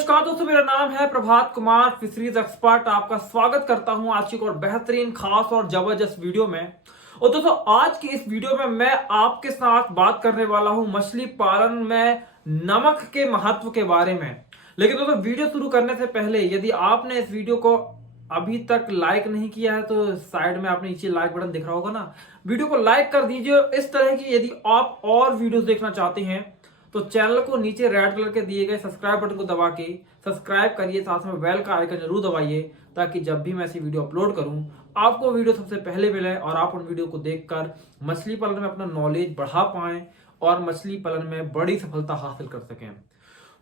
नमस्कार दोस्तों, मेरा नाम है प्रभात कुमार, फिशरीज एक्सपर्ट। आपका स्वागत करता हूं आज की एक और बेहतरीन, खास और जबरदस्त वीडियो में। और दोस्तों, आज की इस वीडियो में मैं आपके साथ बात करने वाला हूं मछली पालन में नमक के महत्व के बारे में। लेकिन दोस्तों, वीडियो शुरू करने से पहले यदि आपने इस वीडियो को अभी तक लाइक नहीं किया है तो साइड में आपने नीचे लाइक बटन दिख रहा होगा ना, वीडियो को लाइक कर दीजिए। इस तरह की यदि आप और वीडियोस देखना चाहते हैं तो चैनल को नीचे रेड कलर के दिए गए सब्सक्राइब बटन को दबा के सब्सक्राइब करिए, साथ में बेल का आइकन जरूर दबाइए ताकि जब भी मैं ऐसी वीडियो अपलोड करूं आपको वीडियो सबसे पहले मिले और आप उन वीडियो को देखकर मछली पालन में अपना नॉलेज बढ़ा पाएं और मछली पालन में बड़ी सफलता हासिल कर सकें।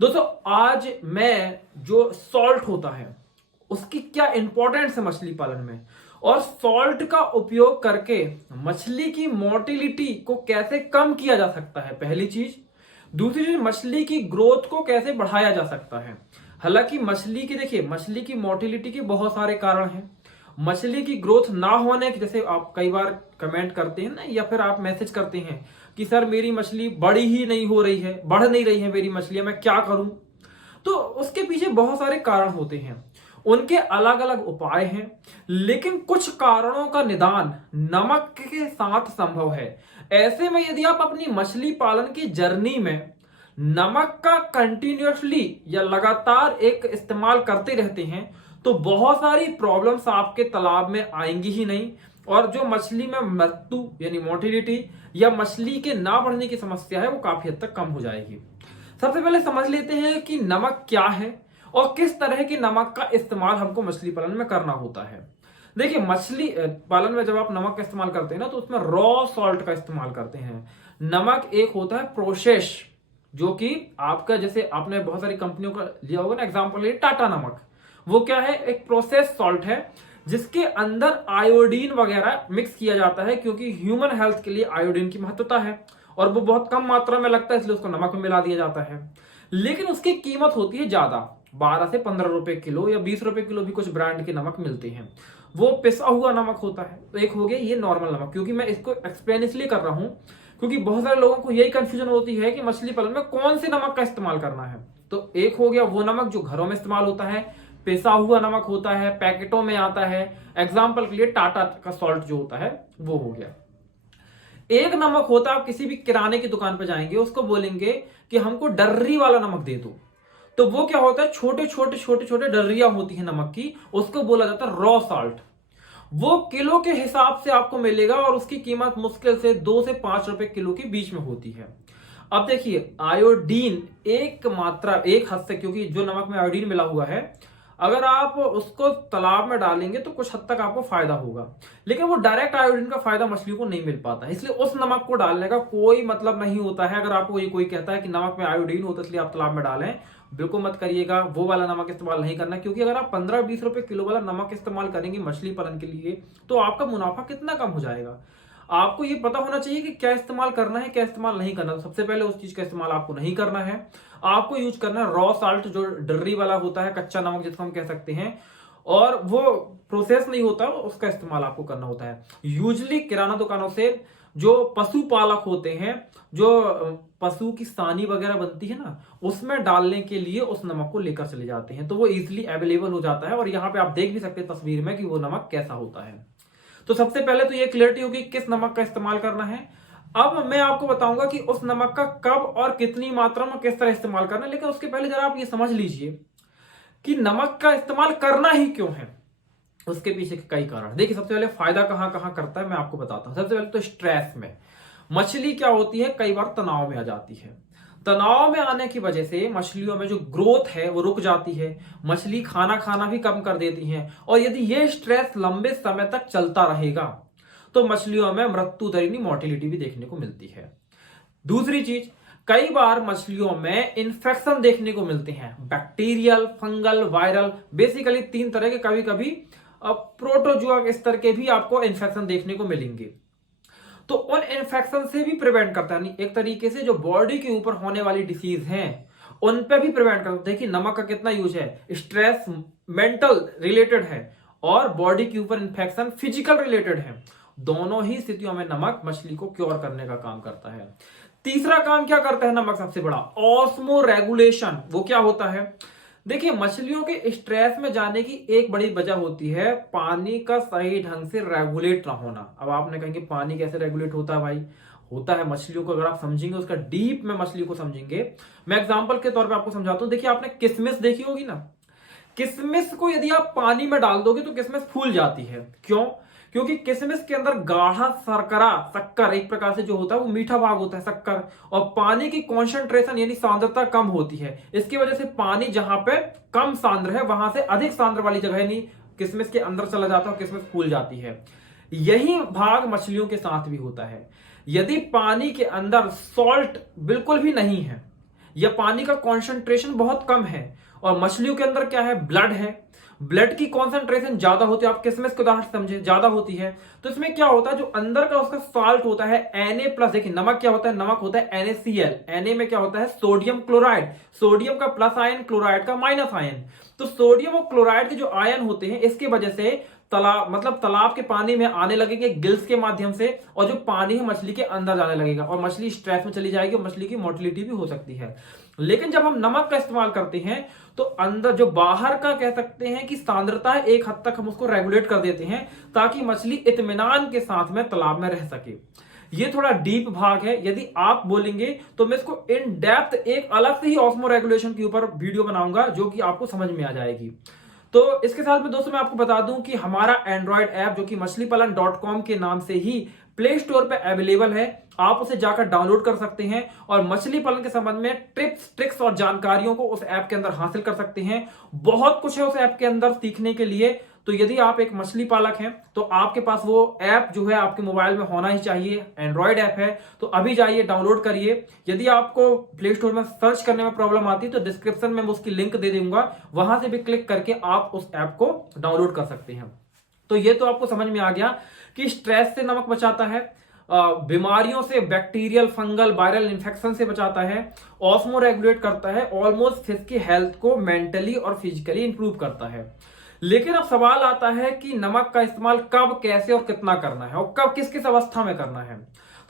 दोस्तों, आज मैं जो सॉल्ट होता है उसकी क्या इंपॉर्टेंस है मछली पालन में, और सॉल्ट का उपयोग करके मछली की मोर्टिलिटी को कैसे कम किया जा सकता है, पहली चीज। दूसरी चीज, मछली की ग्रोथ को कैसे बढ़ाया जा सकता है। हालांकि मछली की देखिए, मछली की मोर्टिलिटी के बहुत सारे कारण हैं। मछली की ग्रोथ ना होने की, जैसे आप कई बार कमेंट करते हैं ना, या फिर आप मैसेज करते हैं कि सर मेरी मछली बड़ी ही नहीं हो रही है, बढ़ नहीं रही है मेरी मछलियां, मैं क्या करूं। तो उसके पीछे बहुत सारे कारण होते हैं, उनके अलग अलग उपाय हैं। लेकिन कुछ कारणों का निदान नमक के साथ संभव है। ऐसे में यदि आप अपनी मछली पालन की जर्नी में नमक का कंटिन्यूअसली या लगातार एक इस्तेमाल करते रहते हैं तो बहुत सारी प्रॉब्लम्स आपके तालाब में आएंगी ही नहीं, और जो मछली में मृत्यु यानी मोर्टिलिटी या मछली के ना बढ़ने की समस्या है वो काफी हद तक कम हो जाएगी। सबसे पहले समझ लेते हैं कि नमक क्या है और किस तरह की नमक का इस्तेमाल हमको मछली पालन में करना होता है। देखिए, मछली पालन में जब आप नमक का इस्तेमाल करते हैं ना तो उसमें रॉ सॉल्ट का इस्तेमाल करते हैं। नमक एक होता है प्रोसेस, जो कि आपका, जैसे आपने बहुत सारी कंपनियों का लिया होगा ना एग्जांपल, लिए टाटा नमक, वो क्या है, एक प्रोसेस सॉल्ट है जिसके अंदर आयोडीन वगैरह मिक्स किया जाता है, क्योंकि ह्यूमन हेल्थ के लिए आयोडीन की महत्वता है और वो बहुत कम मात्रा में लगता है, इसलिए उसको नमक में मिला दिया जाता है। लेकिन उसकी कीमत होती है ज्यादा, 12 से 15 रुपए किलो या 20 रुपए किलो भी कुछ ब्रांड के नमक मिलते हैं। वो पिसा हुआ नमक होता है। तो एक हो गया ये नॉर्मल नमक, क्योंकि मैं इसको एक्सप्लेन इसलिए कर रहा हूं क्योंकि बहुत सारे लोगों को यही कंफ्यूजन होती है कि मछली पालन में कौन से नमक का इस्तेमाल करना है। तो एक हो गया वो नमक जो घरों में इस्तेमाल होता है, पिसा हुआ नमक होता है, पैकेटों में आता है। एग्जाम्पल के लिए टाटा का सॉल्ट जो होता है वो हो गया। एक नमक होता है, आप किसी भी किराने की दुकान पर जाएंगे, उसको बोलेंगे कि हमको डर्री वाला नमक दे दो, तो वो क्या होता है, छोटे छोटे छोटे छोटे डर्रियां होती है नमक की, उसको बोला जाता है रॉ सॉल्ट। वो किलो के हिसाब से आपको मिलेगा और उसकी कीमत मुश्किल से 2 से 5 रुपए किलो के बीच में होती है। अब देखिए, आयोडीन एक मात्रा, एक हद से, क्योंकि जो नमक में आयोडीन मिला हुआ है, अगर आप उसको तालाब में डालेंगे तो कुछ हद तक आपको फायदा होगा, लेकिन वो डायरेक्ट आयोडीन का फायदा मछलियों को नहीं मिल पाता है, इसलिए उस नमक को डालने का कोई मतलब नहीं होता है। अगर आपको ये कोई कहता है कि नमक में आयोडीन होता है इसलिए आप तालाब में डालें, बिल्कुल मत करिएगा। वो वाला नमक इस्तेमाल नहीं करना, क्योंकि अगर आप 15-20 रुपए किलो वाला नमक इस्तेमाल करेंगे मछली पालन के लिए तो आपका मुनाफा कितना कम हो जाएगा। आपको ये पता होना चाहिए कि क्या इस्तेमाल करना है, क्या इस्तेमाल नहीं करना। तो सबसे पहले उस चीज का इस्तेमाल आपको नहीं करना है, आपको यूज करना है रॉ साल्ट, जो डर्री वाला होता है, कच्चा नमक जिसको हम कह सकते हैं, और वो प्रोसेस नहीं होता, उसका इस्तेमाल आपको करना होता है। यूजली किराना दुकानों से जो पशुपालक होते हैं, जो पशु की सानी वगैरह बनती है ना, उसमें डालने के लिए उस नमक को लेकर चले जाते हैं, तो वो इजीली अवेलेबल हो जाता है। और यहाँ पे आप देख भी सकते हैं तस्वीर में कि वो नमक कैसा होता है। तो सबसे पहले तो ये क्लियरिटी होगी किस नमक का इस्तेमाल करना है। अब मैं आपको बताऊंगा कि उस नमक का कब और कितनी मात्रा में किस तरह इस्तेमाल करना है, लेकिन उसके पहले जरा आप ये समझ लीजिए कि नमक का इस्तेमाल करना ही क्यों है, उसके पीछे के कई कारण। देखिए, सबसे पहले फायदा कहां कहां करता है मैं आपको बताता हूं। सबसे पहले तो स्ट्रेस में मछली क्या होती है, कई बार तनाव में आ जाती है। तनाव में आने की वजह से मछलियों में जो ग्रोथ है वो रुक जाती है, मछली खाना खाना भी कम कर देती हैं, और यदि ये स्ट्रेस लंबे समय तक चलता रहेगा तो मछलियों में मृत्यु दर यानी मोर्टिलिटी भी देखने को मिलती है। दूसरी चीज, कई बार मछलियों में इंफेक्शन देखने को मिलते हैं, बैक्टीरियल, फंगल, वायरल, बेसिकली 3 तरह के, कभी कभी प्रोटोजुआ स्तर के भी आपको इन्फेक्शन देखने को मिलेंगे। तो उन इन्फेक्शन से भी प्रिवेंट करता है, एक तरीके से जो बॉडी के ऊपर होने वाली डिसीज हैं उन पे भी प्रिवेंट करता है। देखिए नमक का कितना यूज है, स्ट्रेस मेंटल रिलेटेड है और बॉडी के ऊपर इन्फेक्शन फिजिकल रिलेटेड है। दोनों ही स्थितियों में नमक मछली को क्योर करने का काम करता है। तीसरा काम क्या करता है नमक सबसे बड़ा, ऑस्मो रेगुलेशन। वो क्या होता है, देखिए, मछलियों के स्ट्रेस में जाने की एक बड़ी वजह होती है पानी का सही ढंग से रेगुलेट ना होना। अब आपने कहेंगे पानी कैसे रेगुलेट होता है भाई? होता है मछलियों को, अगर आप समझेंगे उसका डीप में मछली को समझेंगे। मैं एग्जांपल के तौर पे आपको समझाता हूं। देखिए, आपने किशमिश देखी होगी ना। किशमिश को यदि आप पानी में डाल दोगे तो किशमिश फूल जाती है। क्यों? क्योंकि किशमिश के अंदर गाढ़ा शर्करा, शक्कर एक प्रकार से जो होता है वो मीठा भाग होता है शक्कर, और पानी की कॉन्सेंट्रेशन यानी सांद्रता कम होती है। इसकी वजह से पानी जहां पे कम सांद्र है वहां से अधिक सांद्र वाली जगह यानी किशमिश के अंदर चला जाता है और किशमिश फूल जाती है। यही भाग मछलियों के साथ भी होता है। यदि पानी के अंदर सॉल्ट बिल्कुल भी नहीं है या पानी का कॉन्सेंट्रेशन बहुत कम है, और मछलियों के अंदर क्या है, ब्लड है, ब्लड की कॉन्सेंट्रेशन ज्यादा होती है, आप किसमें इसको उदाहरण समझे, ज्यादा होती है, तो इसमें क्या होता है, जो अंदर का उसका सॉल्ट होता है Na+। देखिए, नमक क्या होता है, नमक होता है NaCl। Na में क्या होता है, सोडियम क्लोराइड, सोडियम का प्लस आयन, क्लोराइड का माइनस आयन। तो सोडियम और क्लोराइड के जो आयन होते हैं इसकी वजह से तालाब के पानी में आने लगेंगे गिल्स के माध्यम से, और जो पानी है मछली के अंदर जाने लगेगा और मछली स्ट्रेस में चली जाएगी और मछली की मोर्टिलिटी भी हो सकती है। लेकिन जब हम नमक का इस्तेमाल करते हैं तो अंदर जो बाहर का कह सकते हैं कि सांद्रता है, एक हद तक हम उसको रेगुलेट कर देते हैं ताकि मछली इत्मीनान के साथ में तालाब में रह सके। ये थोड़ा डीप भाग है। यदि आप बोलेंगे तो मैं इसको इन डेप्थ एक अलग से ही ऑस्मो रेगुलेशन के ऊपर वीडियो बनाऊंगा जो कि आपको समझ में आ जाएगी। तो इसके साथ में दोस्तों मैं आपको बता दूं कि हमारा एंड्रॉयड ऐप जो कि मछलीपालन.com के नाम से ही प्ले स्टोर पे अवेलेबल है, आप उसे जाकर डाउनलोड कर सकते हैं और मछली पालन के संबंध में टिप्स, ट्रिक्स और जानकारियों को उस ऐप के अंदर हासिल कर सकते हैं। बहुत कुछ है उस ऐप के अंदर सीखने के लिए। तो यदि आप एक मछली पालक हैं तो आपके पास वो ऐप जो है आपके मोबाइल में होना ही चाहिए। एंड्रॉयड ऐप है तो अभी जाइए डाउनलोड करिए। यदि आपको प्ले स्टोर में सर्च करने में प्रॉब्लम आती है तो डिस्क्रिप्शन में मैं उसकी लिंक दे दूंगा, वहां से भी क्लिक करके आप उस ऐप को डाउनलोड कर सकते हैं। तो ये तो आपको समझ में आ गया कि स्ट्रेस से नमक बचाता है, बीमारियों से, बैक्टीरियल, फंगल, वायरल इंफेक्शन से बचाता है, ऑस्मो रेगुलेट करता है, ऑलमोस्ट फिश की हेल्थ को मेंटली और फिजिकली इंप्रूव करता है। लेकिन अब सवाल आता है कि नमक का इस्तेमाल कब, कैसे और कितना करना है और कब किस किस अवस्था में करना है।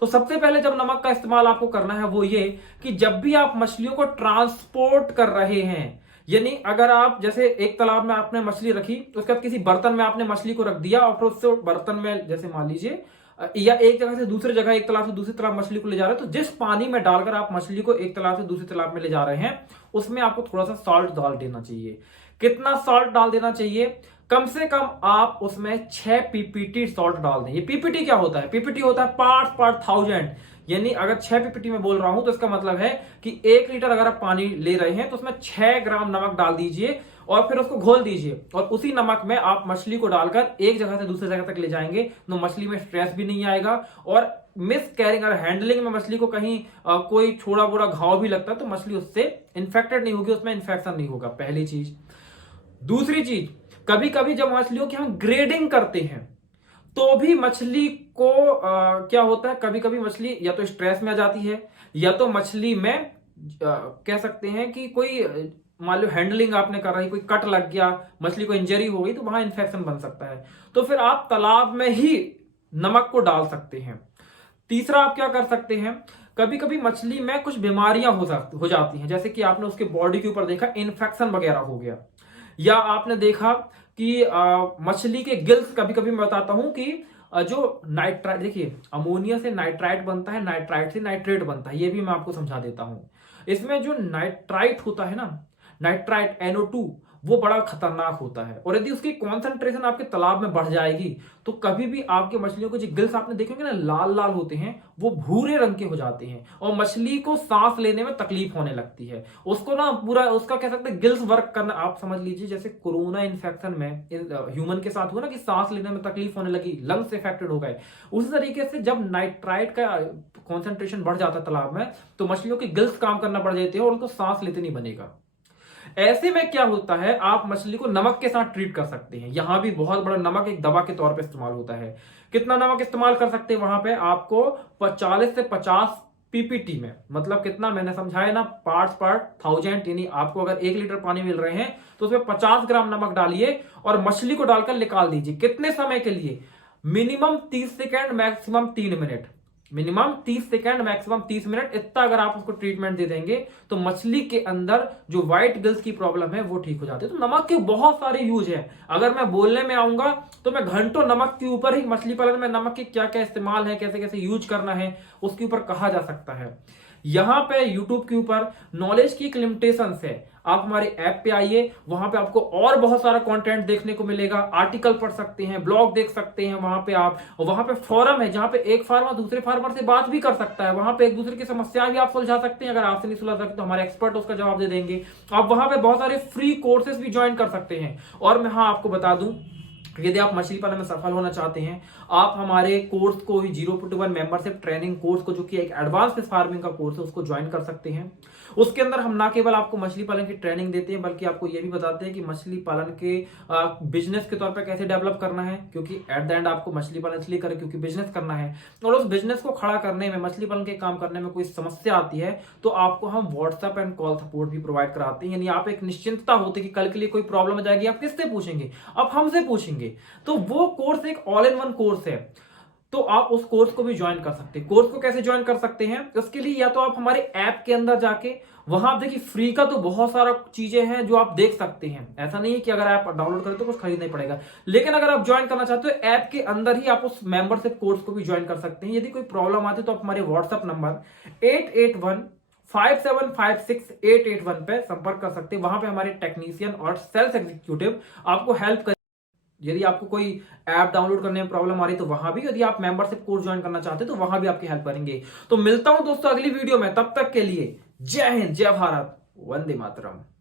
तो सबसे पहले जब नमक का इस्तेमाल आपको करना है वो ये कि जब भी आप मछलियों को ट्रांसपोर्ट कर रहे हैं, यानी अगर आप जैसे एक तालाब में आपने मछली रखी तो उसके बाद किसी बर्तन में आपने मछली को रख दिया और फिर उससे बर्तन में जैसे मान लीजिए या एक जगह से दूसरी जगह, एक तालाब से दूसरी तालाब मछली को ले जा रहे हैं, तो जिस पानी में डालकर आप मछली को एक तालाब से दूसरे तालाब में ले जा रहे हैं उसमें आपको थोड़ा सा सॉल्ट डाल देना चाहिए। कितना सॉल्ट डाल देना चाहिए? कम से कम आप उसमें 6 पीपीटी सॉल्ट डाल दें। ये पीपीटी क्या होता है? पीपीटी होता है पार्ट्स पर 1000, यानी अगर 6 पीपीटी में बोल रहा हूं तो इसका मतलब है कि 1 लीटर अगर आप पानी ले रहे हैं तो उसमें 6 ग्राम नमक डाल दीजिए और फिर उसको घोल दीजिए, और उसी नमक में आप मछली को डालकर एक जगह से दूसरी जगह तक ले जाएंगे तो मछली में स्ट्रेस भी नहीं आएगा। और मिस कैरिंग और हैंडलिंग में मछली को कहीं कोई छोटा बोरा घाव भी लगता है तो मछली उससे इन्फेक्टेड नहीं होगी, उसमें इन्फेक्शन नहीं होगा, पहली चीज। दूसरी चीज, कभी कभी जब मछलियों की हम ग्रेडिंग करते हैं तो भी मछली को क्या होता है, कभी कभी मछली या तो स्ट्रेस में आ जाती है या तो मछली में कह सकते हैं कि कोई मान लो हैंडलिंग आपने कर रही, कोई कट लग गया, मछली को इंजरी हो गई तो वहां इन्फेक्शन बन सकता है। तो फिर आप तालाब में ही नमक को डाल सकते हैं। तीसरा आप क्या कर सकते हैं, कभी कभी मछली में कुछ बीमारियां हो जाती हैं, जैसे कि आपने उसके बॉडी के ऊपर देखा इन्फेक्शन वगैरह हो गया, या आपने देखा कि मछली के गिल्स, कभी कभी मैं बताता हूं कि जो नाइट्राइट, देखिए अमोनिया से नाइट्राइट बनता है, नाइट्राइट से नाइट्रेट बनता है, ये भी मैं आपको समझा देता हूं। इसमें जो नाइट्राइट होता है ना, नाइट्राइट NO2, वो बड़ा खतरनाक होता है, और यदि उसकी कॉन्सेंट्रेशन आपके तालाब में बढ़ जाएगी तो कभी भी आपके मछलियों के जो गिल्स आपने देखेंगे ना लाल लाल होते हैं, वो भूरे रंग के हो जाते हैं और मछली को सांस लेने में तकलीफ होने लगती है। उसको ना पूरा उसका कह सकते हैं गिल्स वर्क करना, आप समझ लीजिए जैसे कोरोना इन्फेक्शन में ह्यूमन के साथ हुआ ना कि सांस लेने में तकलीफ होने लगी, लंग्स इफेक्टेड हो गए, उसी तरीके से जब नाइट्राइट का कॉन्सेंट्रेशन बढ़ जाता है तालाब में तो मछलियों के गिल्स काम करना बढ़ जाते हैं और उनको सांस लेते नहीं बनेगा। ऐसे में क्या होता है, आप मछली को नमक के साथ ट्रीट कर सकते हैं। यहां भी बहुत बड़ा नमक एक दवा के तौर पे इस्तेमाल होता है। कितना नमक इस्तेमाल कर सकते हैं वहां पे? आपको 40 से 50 पीपीटी में, मतलब कितना मैंने समझाया ना, पार्ट्स पर 1000, यानी आपको अगर 1 लीटर पानी मिल रहे हैं तो उसमें 50 ग्राम नमक डालिए और मछली को डालकर निकाल दीजिए। कितने समय के लिए? Minimum 30 second, maximum 3 minute. Minimum 30 second, maximum 30 minute, इतना अगर आप उसको ट्रीटमेंट दे देंगे तो मछली के अंदर जो व्हाइट गिल्स की प्रॉब्लम है वो ठीक हो जाती है। तो नमक के बहुत सारे यूज है। अगर मैं बोलने में आऊंगा तो मैं घंटों नमक के ऊपर ही, मछली पालन में नमक के क्या क्या इस्तेमाल है, कैसे कैसे यूज करना है, उसके ऊपर कहा जा सकता है। यहां पे YouTube के ऊपर नॉलेज की एक लिमिटेशन है। आप हमारे ऐप पे आइए, वहां पे आपको और बहुत सारा कंटेंट देखने को मिलेगा। आर्टिकल पढ़ सकते हैं, ब्लॉग देख सकते हैं वहां पे आप, और वहां पे फोरम है जहां पे एक फार्मर दूसरे फार्मर से बात भी कर सकता है। वहां पे एक दूसरे की समस्याएं भी आप सुलझा सकते हैं। अगर आपसे नहीं सुलझा सकते तो हमारे एक्सपर्ट उसका जवाब दे देंगे। आप वहां पे बहुत सारे फ्री कोर्सेज भी ज्वाइन कर सकते हैं। और मैं आपको बता दूं, यदि आप मछली पालन में सफल होना चाहते हैं, आप हमारे कोर्स को, 0 to 1 मेंबरशिप ट्रेनिंग कोर्स को, जो कि एक एडवांस फिश फार्मिंग का कोर्स है, उसको ज्वाइन कर सकते हैं। उसके अंदर हम ना केवल आपको मछली पालन की ट्रेनिंग देते हैं, बल्कि आपको यह भी बताते हैं कि मछली पालन के बिजनेस के तौर पर कैसे डेवलप करना है। क्योंकि एट द एंड आपको मछली पालन इसलिए करें क्योंकि बिजनेस करना है, और उस बिजनेस को खड़ा करने में, मछली पालन के काम करने में कोई समस्या आती है तो आपको हम व्हाट्सएप एंड कॉल सपोर्ट भी प्रोवाइड कराते हैं। यानी आप एक निश्चिंतता होती है कि कल के लिए कोई प्रॉब्लम आ जाएगी, आप किससे पूछेंगे? आप हमसे पूछेंगे। तो वो कोर्स एक ऑल इन वन कोर्स है, तो आप उस कोर्स को भी ज्वाइन कर सकते हैं। कोर्स को कैसे ज्वाइन कर सकते हैं? उसके लिए या तो आप हमारे ऐप के अंदर जाके, वहां आप देखिए फ्री का तो बहुत सारा चीजें हैं जो आप देख सकते हैं। ऐसा नहीं है कि अगर ऐप डाउनलोड करें तो कुछ खरीदना ही पड़ेगा, लेकिन अगर आप ज्वाइन करना चाहते हो ऐप के अंदर ही, आप उस मेंबरशिप कोर्स को भी ज्वाइन कर सकते हैं। यदि कोई प्रॉब्लम आती है तो आप हमारे व्हाट्सएप नंबर 8815756881 पे संपर्क कर सकते हैं। वहां पे हमारे टेक्नीशियन और सेल्स एग्जीक्यूटिव आपको हेल्प कर। यदि आपको कोई ऐप डाउनलोड करने में प्रॉब्लम आ रही है तो वहां भी, यदि आप मेंबरशिप कोर्स ज्वाइन करना चाहते हैं तो वहां भी आपकी हेल्प करेंगे। तो मिलता हूं दोस्तों अगली वीडियो में, तब तक के लिए जय हिंद, जय भारत, वंदे मातरम।